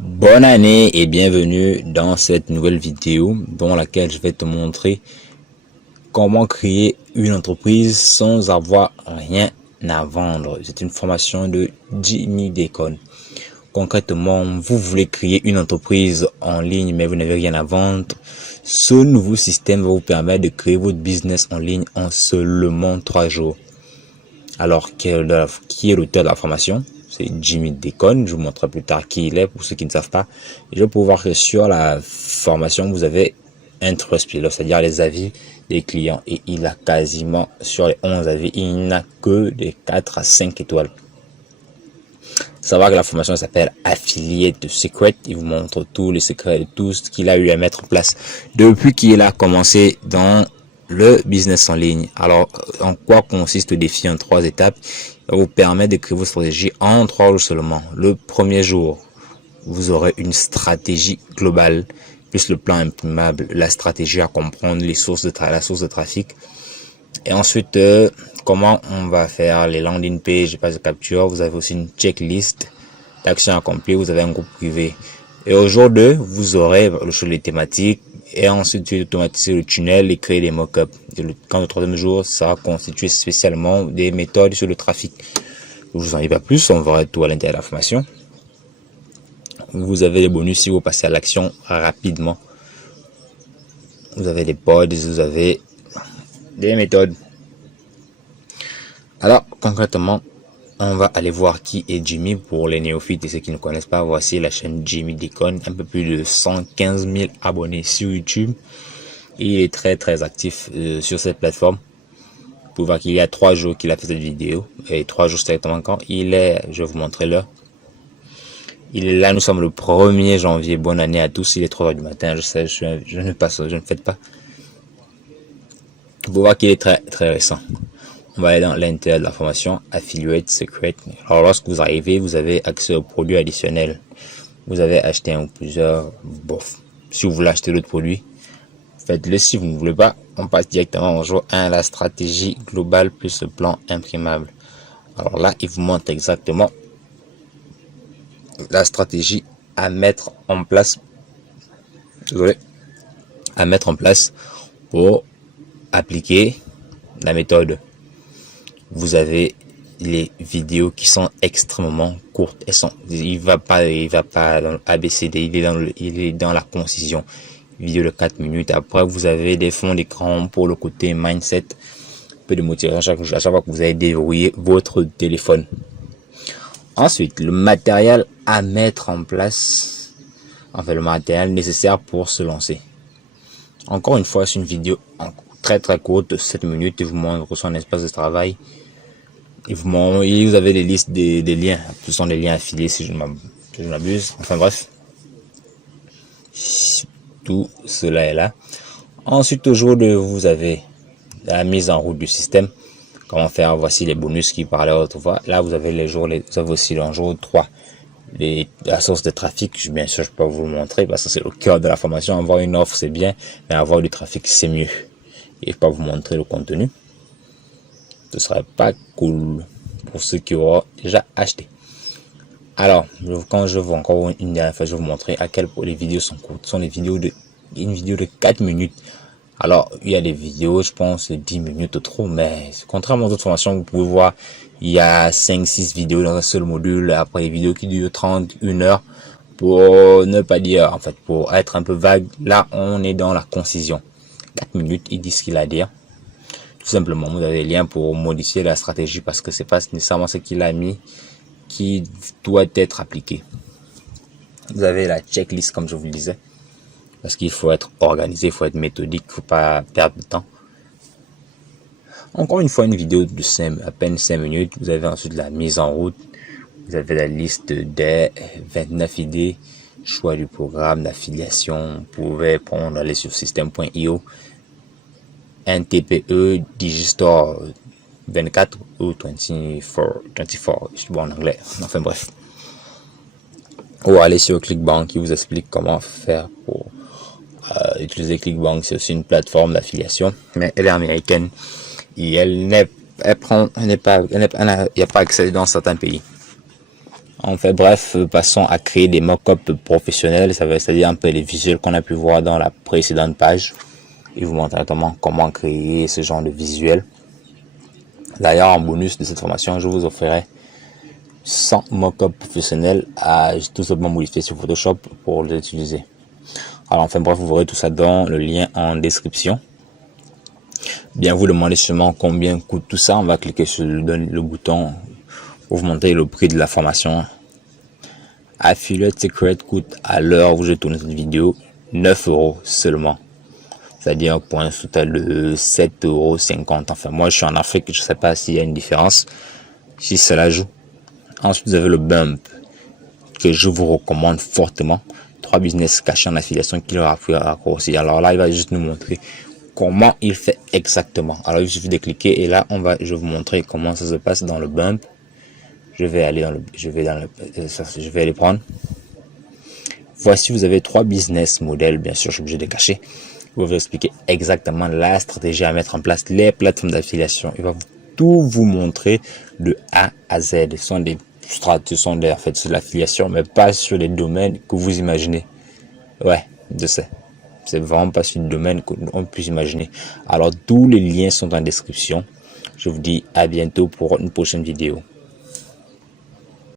Bonne année et bienvenue dans cette nouvelle vidéo dans laquelle je vais te montrer comment créer une entreprise sans avoir rien à vendre. C'est une formation de Jimmy Déconne. Concrètement, vous voulez créer une entreprise en ligne mais vous n'avez rien à vendre. Ce nouveau système va vous permettre de créer votre business en ligne en seulement 3 jours. Alors, qui est l'auteur de la formation? C'est Jimmy Déconne. Je vous montrerai plus tard qui il est pour ceux qui ne savent pas. Et je vais pouvoir que sur la formation, vous avez un Trustpilot, c'est-à-dire les avis des clients. Et il a quasiment, sur les 11 avis, il n'a que des 4 à 5 étoiles. Savoir que la formation s'appelle Affiliate Secret. Il vous montre tous les secrets de tout ce qu'il a eu à mettre en place depuis qu'il a commencé dans le business en ligne. Alors, en quoi consiste le défi en 3 étapes? Il va vous permettre de créer vos stratégies en 3 jours seulement. Le premier jour, vous aurez une stratégie globale, plus le plan imprimable, la stratégie à comprendre, les sources de la source de trafic. Et ensuite, comment on va faire les landing pages, les pages de capture. Vous avez aussi une checklist d'actions accomplies. Vous avez un groupe privé. Et au jour 2, vous aurez le choix des thématiques. Et ensuite, tu automatiser le tunnel et créer des mock-ups. Quand le troisième jour, ça va constituer spécialement des méthodes sur le trafic. Je vous en dis pas plus, on verra tout à l'intérieur de la formation. Vous avez les bonus si vous passez à l'action rapidement. Vous avez des pods, vous avez des méthodes. Alors, concrètement, on va aller voir qui est Jimmy pour les néophytes et ceux qui ne connaissent pas. Voici la chaîne Jimmy Déconne, un peu plus de 115 000 abonnés sur YouTube. Il est très actif sur cette plateforme. Vous pouvez voir qu'il y a 3 jours qu'il a fait cette vidéo. Et 3 jours directement quand il est, je vais vous montrer l'heure. Il est là, nous sommes le 1er janvier. Bonne année à tous. Il est 3 h du matin. Je sais, je ne fête pas. Vous pouvez voir qu'il est très récent. On va aller dans l'intérieur de la formation Affiliate Secret. Alors lorsque vous arrivez, vous avez accès aux produits additionnels. Vous avez acheté un ou plusieurs. Bof. Si vous voulez acheter d'autres produits, faites-le. Si vous ne voulez pas, on passe directement au jour 1, la stratégie globale plus le plan imprimable. Alors là, il vous montre exactement la stratégie à mettre en place. Désolé. À mettre en place pour appliquer la méthode. Vous avez les vidéos qui sont extrêmement courtes. Il va pas dans le ABCD, il est dans la concision. Vidéo de 4 minutes. Après, vous avez des fonds d'écran pour le côté mindset. Un peu de motivation à chaque fois que vous avez déverrouillé votre téléphone. Ensuite, le matériel à mettre en place. Enfin, le matériel nécessaire pour se lancer. Encore une fois, c'est une vidéo très courte de 7 minutes. Il vous montre son espace de travail. Vous avez des listes des liens. Ce sont des liens affiliés si je ne m'abuse. Enfin bref. Tout cela est là. Ensuite, au jour 2, vous avez la mise en route du système. Comment faire? Voici les bonus qui parlaient autrefois. Là, vous avez vous avez aussi le jour 3. La source de trafic, bien sûr, je peux pas vous le montrer parce que c'est le cœur de la formation. Avoir une offre, c'est bien, mais avoir du trafic, c'est mieux. Et je peux pas vous montrer le contenu. Ce serait pas cool pour ceux qui auront déjà acheté. Alors, quand je vois encore une dernière fois, je vais vous montrer à quel point les vidéos sont courtes. Ce sont des vidéos une vidéo de 4 minutes. Alors, il y a des vidéos, je pense, de 10 minutes ou trop, mais contrairement aux autres formations, vous pouvez voir, il y a 5-6 vidéos dans un seul module. Après, les vidéos qui durent 31 heures, pour ne pas dire, en fait, pour être un peu vague, là, on est dans la concision. 4 minutes, il dit ce qu'il a à dire. Tout simplement, vous avez les liens pour modifier la stratégie parce que c'est pas nécessairement ce qu'il a mis qui doit être appliqué. Vous avez la checklist comme je vous le disais parce qu'il faut être organisé, il faut être méthodique, il ne faut pas perdre de temps. Encore une fois, une vidéo de à peine 5 minutes. Vous avez ensuite la mise en route. Vous avez la liste des 29 idées, choix du programme d'affiliation. Vous pouvez aller sur système.io. Un TPE Digistore 24 ou 24, je suis bon en anglais, enfin bref. Ou aller sur ClickBank qui vous explique comment faire pour utiliser ClickBank. C'est aussi une plateforme d'affiliation, mais elle est américaine et il n'y a pas accès dans certains pays. En fait, bref, passons à créer des mock-ups professionnels, c'est-à-dire un peu les visuels qu'on a pu voir dans la précédente page. Et vous montrer comment créer ce genre de visuel. D'ailleurs, en bonus de cette formation, je vous offrirai 100 mock-ups professionnels à tout simplement modifier sur Photoshop pour les utiliser. Alors, enfin bref, vous verrez tout ça dans le lien en description. Bien, vous demandez seulement combien coûte tout ça. On va cliquer sur le bouton pour vous montrer le prix de la formation. Affiliate Secret coûte à l'heure où je tourne cette vidéo 9 € seulement. C'est-à-dire pour un total de 7,50 €. Enfin, moi je suis en Afrique, je ne sais pas s'il y a une différence, si cela joue. Ensuite, vous avez le Bump, que je vous recommande fortement. 3 business cachés en affiliation qu'il aura pu raccourcir. Alors là, il va juste nous montrer comment il fait exactement. Alors il suffit de cliquer et là, je vais vous montrer comment ça se passe dans le Bump. Je vais aller prendre. Voici, vous avez 3 business modèles. Bien sûr, je suis obligé de cacher. Il va vous expliquer exactement la stratégie à mettre en place, les plateformes d'affiliation. Il va tout vous montrer de A à Z. Ce sont des stratégies, en fait, sur l'affiliation, mais pas sur les domaines que vous imaginez. Ouais, je sais. C'est vraiment pas sur le domaine qu'on puisse imaginer. Alors, tous les liens sont en description. Je vous dis à bientôt pour une prochaine vidéo.